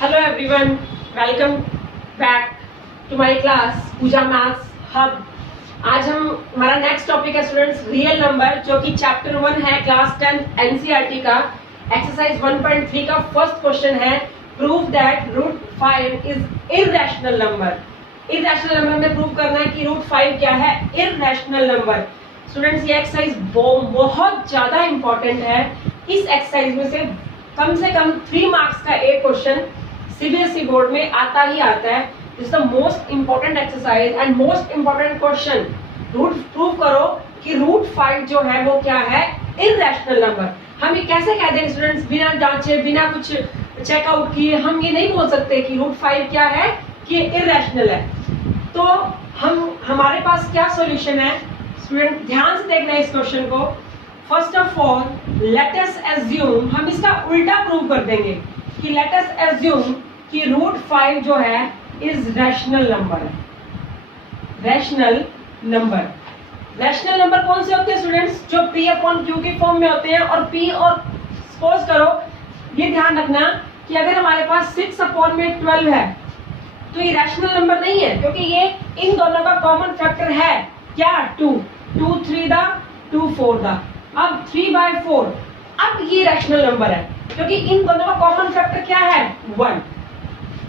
Hello everyone, welcome back to my class Pooja maths hub. आज हमारा next topic है students real number, जो कि चैप्टर 1 है क्लास 10 एनसीईआरटी का। एक्सरसाइज 1.3 का फर्स्ट क्वेश्चन है, prove that root 5 is irrational number. Irrational number में प्रूव करना है कि रूट 5 क्या है, इररेशनल नंबर। स्टूडेंट्स ये एक्सरसाइज बहुत ज्यादा इंपॉर्टेंट है। इस एक्सरसाइज में से कम 3 मार्क्स का एक क्वेश्चन सीबीएसई बोर्ड में आता ही आता है। This the most important exercise and most important question. Root prove करो कि रूट 5 जो है वो क्या है, इररेशनल नंबर। हम ये कैसे कह देंगे स्टूडेंट्स, बिना जांचे बिना कुछ चेकआउट किए हम ये नहीं बोल सकते कि रूट 5 क्या है, कि इररेशनल है। तो हमारे पास क्या सॉल्यूशन है स्टूडेंट, ध्यान से देखना है इस क्वेश्चन को। First of all let us assume, हम इसका उल्टा प्रूव कर देंगे कि लेट अस एज्यूम कि रूट 5 जो है इज रैशनल नंबर है। रैशनल नंबर, रैशनल नंबर कौन से होते हैं स्टूडेंट्स, जो p अपॉन क्यू की फॉर्म में होते हैं। और p, और सपोज करो, ये ध्यान रखना कि अगर हमारे पास 6 अपॉन में 12 है तो ये रैशनल नंबर नहीं है, क्योंकि ये इन दोनों का कॉमन फैक्टर है क्या, 2 3 दा 2 4 दा। अब 3/4, अब ये रैशनल नंबर है क्योंकि इन दोनों का कॉमन फैक्टर क्या है, 1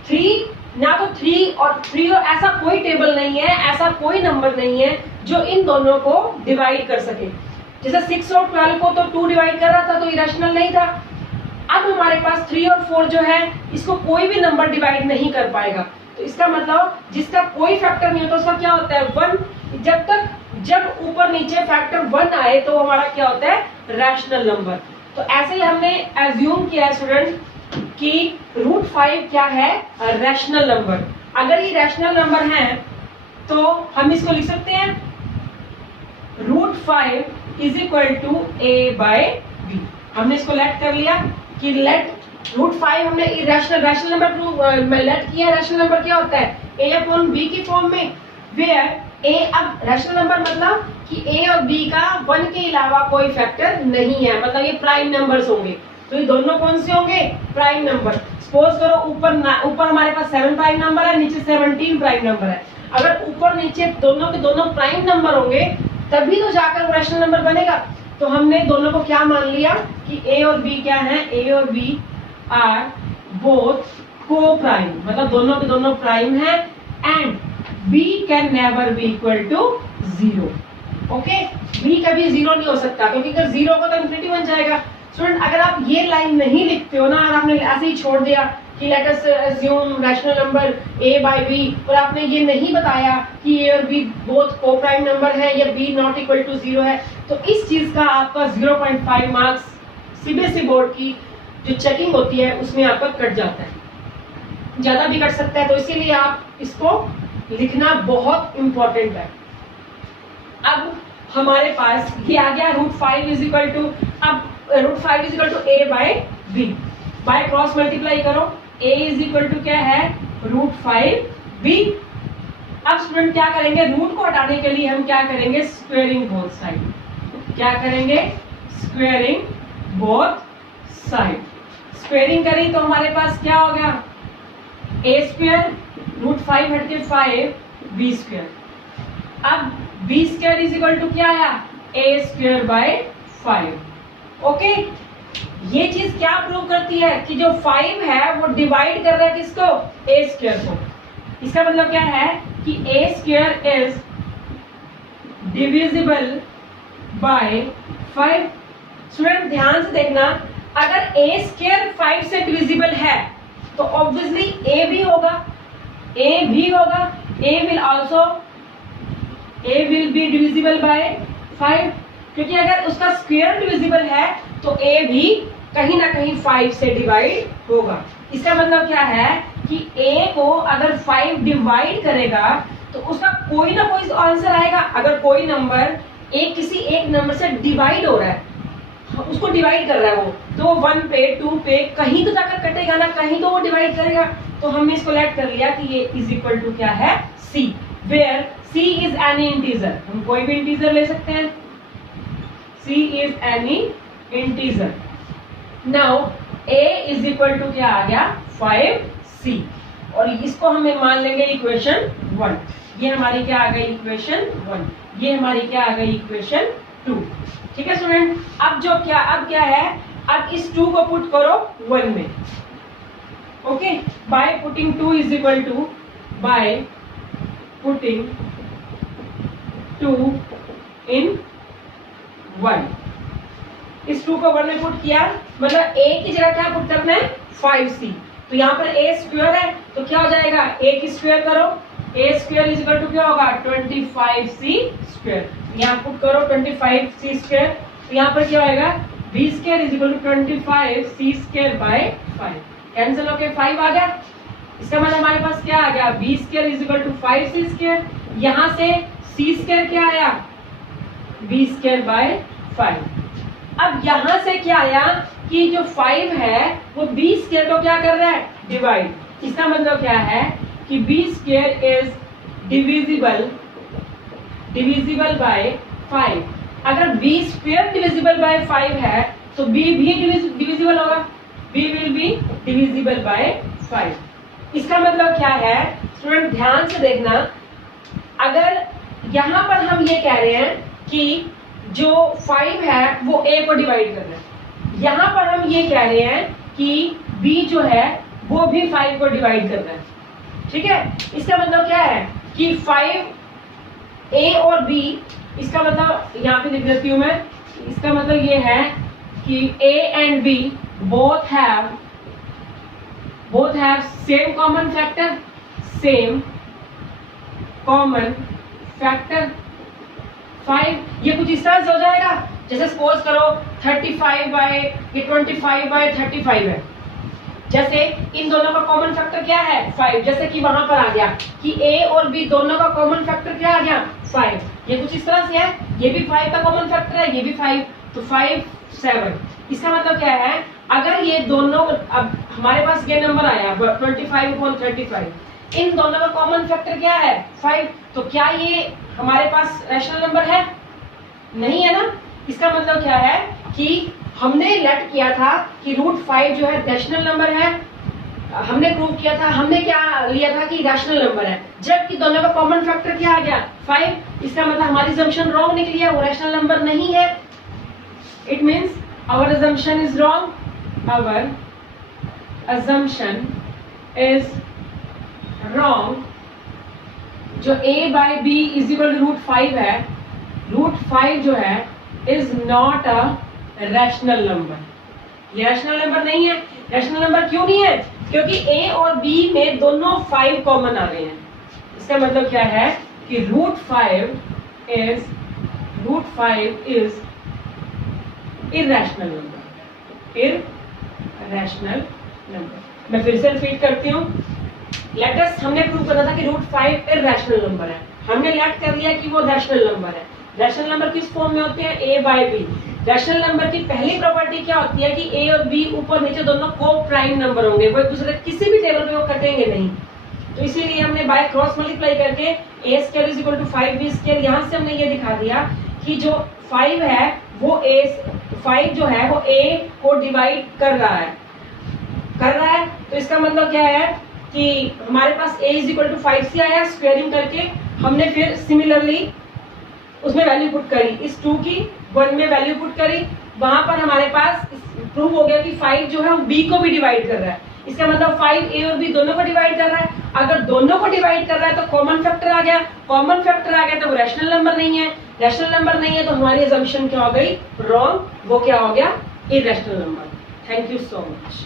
3। ना तो 3 और 3 और ऐसा कोई टेबल नहीं है, ऐसा कोई नंबर नहीं है जो इन दोनों को डिवाइड कर सके। जैसे 6 और 12 को तो 2 डिवाइड कर रहा था तो इरेशनल नहीं था। अब हमारे पास 3 और 4 जो है इसको कोई भी नंबर डिवाइड नहीं कर पाएगा। तो इसका मतलब जिसका कोई फैक्टर नहीं होता उसका क्या होता है, 1। जब ऊपर नीचे फैक्टर 1 आए तो हमारा क्या होता है, रैशनल नंबर। तो ऐसे ही हमने एज्यूम किया है स्टूडेंट कि रूट 5 क्या है, रैशनल नंबर। अगर ये रैशनल नंबर है तो हम इसको लिख सकते हैं root 5 is equal to a/b। हमने इसको लेट कर लिया कि लेट रूट 5 हमने रैशनल नंबर लेट किया। रैशनल नंबर क्या होता है, a अपॉन b की फॉर्म में, वेयर a, अब रैशनल नंबर मतलब कि a और b का 1 के अलावा कोई फैक्टर नहीं है, मतलब ये प्राइम नंबर्स होंगे। तो ये दोनों कौन से होंगे, प्राइम नंबर। सपोज करो ऊपर हमारे पास 7 प्राइम नंबर है, नीचे 17 प्राइम नंबर है। अगर ऊपर नीचे दोनों के दोनों प्राइम नंबर होंगे तभी तो जाकर वो रैशनल नंबर बनेगा। तो हमने दोनों को क्या मान लिया कि a और b क्या है, a और b are both coprime, मतलब दोनों के दोनों प्राइम है। And b can never be equal to 0। Okay, b कभी 0 नहीं हो सकता, क्योंकि अगर 0 होगा तो इंफिनिटी बन जाएगा। स्टूडेंट अगर आप ये लाइन नहीं लिखते हो ना, और आपने ऐसे ही छोड़ दिया कि let us assume rational number a/b, और आपने ये नहीं बताया कि a और b बोथ को प्राइम नंबर है या b नॉट इक्वल टू 0 है, तो इस चीज का आपका 0.5 मार्क्स सीबीएसई बोर्ड की जो चेकिंग होती है उसमें आपका कट जाता है, ज्यादा भी कट सकता है। तो इसीलिए आप इसको लिखना बहुत इंपॉर्टेंट है। अब हमारे पास ये आ गया रूट 5 इज इक्वल टू, अब root 5 is equal to a/b, by cross multiply करो, a इज इक्वल टू क्या है, रूट 5b। अब स्टूडेंट क्या करेंगे, रूट को हटाने के लिए हम क्या करेंगे, स्क्वेयरिंग बोथ साइड। क्या करेंगे, स्क्वेयरिंग बोथ साइड। स्क्वेयरिंग करें तो हमारे पास क्या हो गया, a², रूट 5 हट के 5b²। अब b² इज इक्वल टू क्या आया, a²/5। ओके, ये चीज क्या प्रूव करती है कि जो 5 है वो डिवाइड कर रहा है किसको, a² को। इसका मतलब क्या है कि a² is divisible by 5। Student ध्यान से देखना, अगर a² 5 से डिविजिबल है तो ऑब्वियसली a भी होगा, a will be divisible by 5, क्योंकि अगर उसका स्क्वायर डिविजिबल है तो a भी कहीं ना कहीं 5 से डिवाइड होगा। इसका मतलब क्या है कि a को अगर 5 डिवाइड करेगा तो उसका कोई ना कोई आंसर आएगा। अगर कोई नंबर किसी एक नंबर से डिवाइड हो रहा है, उसको डिवाइड कर रहा है वो, तो वो 1 पे 2 पे कहीं तो जाकर कटेगा ना, कहीं तो वो डिवाइड करेगा। तो हमने इसको लेट कर लिया कि ये इज इक्वल टू क्या है, c, where c is any integer. हम कोई भी इंटीजर ले सकते हैं, c is any integer. Now a is equal to क्या आ गया, 5, सी, और इसको हम मान लेंगे इक्वेशन 1। ये हमारी क्या आ गई इक्वेशन 1, ये हमारी क्या आ गई इक्वेशन 2। ठीक है स्टूडेंट, अब क्या है, अब इस 2 को पुट करो 1 में। Okay, by putting 2 is equal to, by putting 2 in 1, इस 2 को 1 में पुट किया, मतलब a की जगह क्या पुट करना है 5c। तो यहाँ पर a स्क्वायर है तो क्या हो जाएगा, a की स्क्वायर करो, a square is equal to क्या होगा 25c स्क्वायर। यहाँ पुट करो 25c स्क्वायर, तो यहाँ पर क्या होगा b square is equal to 25c square by 5। Cancel होके 5 आ गया। इसका मतलब हमारे पास क्या आ गया, b square is equal to 5c square. यहाँ से c स्क्वायर क्या आया, b स्क्वायर बाय 5। अब यहाँ से क्या आया कि जो 5 है वो b स्क्वायर को क्या कर रहा है, डिवाइड। इसका मतलब क्या है कि b square is divisible by 5। अगर b स्क्वायर डिविजिबल बाय 5 है तो b भी डिविजिबल होगा, b will be divisible by 5। इसका मतलब क्या है स्टूडेंट, ध्यान से देखना, अगर यहाँ पर हम ये कह रहे हैं कि जो 5 है वो a को डिवाइड कर रहा है, यहाँ पर हम ये कह रहे हैं कि b जो है वो भी 5 को डिवाइड कर रहा है। ठीक है, इसका मतलब क्या है कि 5 a और b, इसका मतलब यहाँ पे लिख देती हूँ मैं, इसका मतलब ये है कि a and b both have same common factor 5। ये कुछ इस तरह से हो जाएगा, जैसे सपोज करो 25/35 है, जैसे इन दोनों का कॉमन फैक्टर क्या है 5, जैसे कि वहां पर आ गया कि a और b दोनों का कॉमन फैक्टर क्या आ गया 5। ये कुछ इस तरह से है, ये भी 5 का कॉमन फैक्टर है, ये भी 5, तो 5 7। इसका मतलब क्या है, अगर ये दोनों, अब हमारे पास ये नंबर आया 25/35, इन दोनों का कॉमन फैक्टर क्या है 5, तो क्या ये हमारे पास रैशनल नंबर है, नहीं है ना। इसका मतलब क्या है कि हमने लेट किया था कि √5 जो है रैशनल नंबर है, हमने प्रूव किया था, हमने क्या लिया था कि रैशनल नंबर है, जबकि दोनों का कॉमन फैक्टर क्या आ गया 5। इसका मतलब हमारी assumption रॉन्ग निकली है, वो रैशनल नंबर नहीं है। It means our assumption is wrong, our assumption is wrong. जो a/b इज इक्वल टू √5 है, √5 जो है is not a rational number, ये रैशनल नंबर नहीं है। रैशनल नंबर क्यों नहीं है, क्योंकि a और b में दोनों 5 कॉमन आ रहे हैं। इसका मतलब क्या है कि √5 इज इरैशनल नंबर। मैं फिर से रिपीट करती हूँ, लेटस हमने प्रूव करना था कि √5 इरैशनल नंबर है, हमने लेट कर लिया कि वो रैशनल नंबर है। रैशनल नंबर किस फॉर्म में होते हैं, a/b। रैशनल नंबर की पहली प्रॉपर्टी क्या होती है कि a और b ऊपर नीचे दोनों को प्राइम नंबर होंगे, वो एक दूसरे किसी भी टेबल पे वो कटेंगे नहीं। तो इसीलिए हमने बाय क्रॉस मल्टीप्लाई करके a square is equal to 5b square, यहाँ से हमने ये दिखा दिया कि जो 5 है वो 5 जो है वो a को डिवाइड कर रहा है। तो इसका मतलब क्या है कि हमारे पास a इज इक्वल टू 5 से आया, स्क्वायरिंग करके हमने फिर सिमिलरली उसमें वैल्यू पुट करी, इस 2 की 1 में वैल्यू पुट करी, वहां पर हमारे पास प्रूव हो गया कि 5 जो है वो b को भी डिवाइड कर रहा है। इसका मतलब 5 a और b दोनों को डिवाइड कर रहा है। अगर दोनों को डिवाइड कर रहा है तो कॉमन फैक्टर आ गया, तो वो रैशनल नंबर नहीं है, रैशनल नंबर नहीं है तो हमारी assumption क्या हो गई, रॉन्ग, वो क्या हो गया, irrational number. Thank you so much.